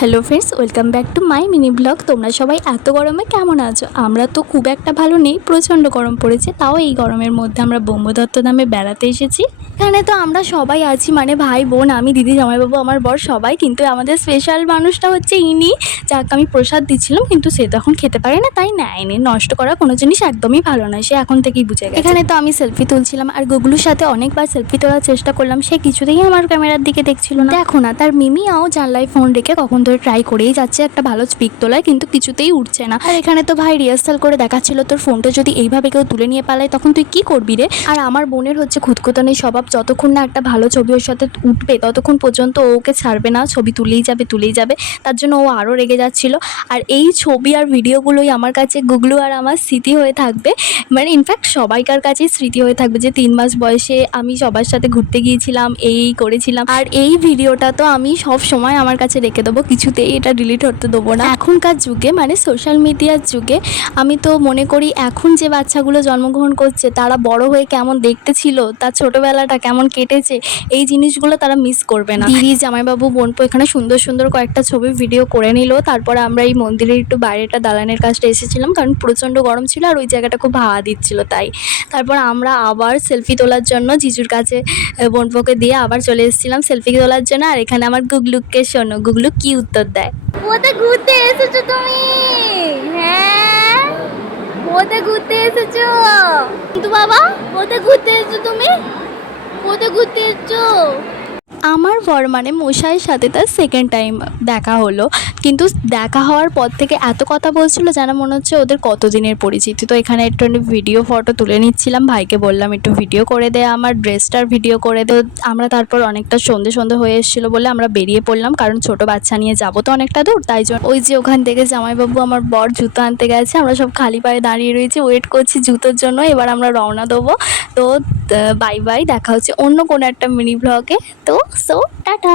Hello friends, welcome back to my mini blog. তোমরা সবাই এত গরমে কেমন আছো? আমরা তো খুব একটা ভালো নেই, প্রচণ্ড গরম পড়েছে। তাও এই গরমের মধ্যে আমরা ব্রহ্মদত্ত ধামে বেড়াতে এসেছি। এখানে তো আমরা সবাই আছি, মানে ভাই বোন, আমি, দিদি, জামাইবাবু, আমার বর, সবাই। কিন্তু আমাদের স্পেশাল মানুষটা হচ্ছে ইনি, যাকে আমি প্রসাদ দিচ্ছিলাম, কিন্তু সে তখন খেতে পারে না, তাই নেয়নি। নষ্ট করা কোনো জিনিস একদমই ভালো নয়, সে এখন থেকেই বুঝে গেছে। এখানে তো আমি সেলফি তুলছিলাম, আর গুগলুর সাথে অনেকবার সেলফি তোলার চেষ্টা করলাম, সে কিছুতেই আমার ক্যামেরার দিকে দেখছিল না। দেখো না, তার মিমিয়াও জানলায় ফোন রেখে কখন ধরে ট্রাই করেই যাচ্ছে একটা ভালো পিক তোলায়, কিন্তু কিছুতেই উঠছে না। আর এখানে তো ভাই রিহার্সাল করে দেখাচ্ছিল, তোর ফোনটা যদি এইভাবে কেউ তুলে নিয়ে পালায় তখন তুই কি করবি রে। আর আমার বোনের হচ্ছে খুঁতখুঁতানি স্বভাব, যতক্ষণ না একটা ভালো ছবি ওর সাথে উঠবে ততক্ষণ পর্যন্ত ওকে ছাড়বে না, ছবি তুলেই যাবে। তার জন্য ও আরও রেগে যাচ্ছিল। আর এই ছবি আর ভিডিওগুলোই আমার কাছে গুগলু আর আমার স্মৃতি হয়ে থাকবে, মানে ইনফ্যাক্ট সবাইকার কাছেই স্মৃতি হয়ে থাকবে যে 3 মাস বয়সে আমি সবার সাথে ঘুরতে গিয়েছিলাম, এই করেছিলাম। আর এই ভিডিওটা তো আমি সব সময় আমার কাছে রেখে দেবো, কিছুতেই এটা ডিলিট হতে দেবো না। এখনকার যুগে, মানে সোশ্যাল মিডিয়ার যুগে, আমি তো মনে করি এখন যে বাচ্চাগুলো জন্মগ্রহণ করছে তারা বড় হয়ে কেমন দেখতে ছিল, তার ছোটোবেলাটা কেমন কেটেছে, এই জিনিসগুলো তারা মিস করবে না। দিদি, জামাইবাবু, বোনপো এখানে সুন্দর সুন্দর কয়েকটা ছবি ভিডিও করে নিল। তারপরে আমরা এই মন্দিরের একটু বাইরেটা দালানের কাজটা এসেছিলাম, কারণ প্রচণ্ড গরম ছিল আর ওই জায়গাটা খুব হাওয়া দিচ্ছিল, তাই। তারপর আমরা আবার সেলফি তোলার জন্য জিজুর কাছে বোনপোকে দিয়ে আবার চলে এসেছিলাম সেলফি তোলার জন্য। আর এখানে আমার গুগলুকে শোনো, গুগলু কি উত্তর দেয়। কোথায় ঘুরতে এসেছো তুমি? হ্যাঁ, কোথায় ঘুরতে এসেছো? কিন্তু বাবা, কোথায় ঘুরতে এসেছো তুমি? কোথায় ঘুরতে এসেছো? আমার বর মানে মশাইয়ের সাথে তার সেকেন্ড টাইম দেখা হলো, কিন্তু দেখা হওয়ার পর থেকে এত কথা বলছিল যেন মনে হচ্ছে ওদের কতদিনের পরিচিতি। তো এখানে একটু ভিডিও ফটো তুলে নিচ্ছিলাম, ভাইকে বললাম একটু ভিডিও করে দে, আমার ড্রেসটার ভিডিও করে দে। আমরা তারপর অনেকটা সন্ধে হয়ে এসেছিলো বলে আমরা বেরিয়ে পড়লাম, কারণ ছোট বাচ্চা নিয়ে যাবো তো অনেকটা দূর, তাই জন্য। ওই যে ওখান থেকে জামাইবাবু আমার বর জুতো আনতে গেছে, আমরা সব খালি পায়ে দাঁড়িয়ে রয়েছি, ওয়েট করছি জুতোর জন্য। এবার আমরা রওনা দেবো। তো বাই বাই, দেখা হচ্ছে অন্য কোনো একটা মিনি ব্লগে। তো সো টাটা।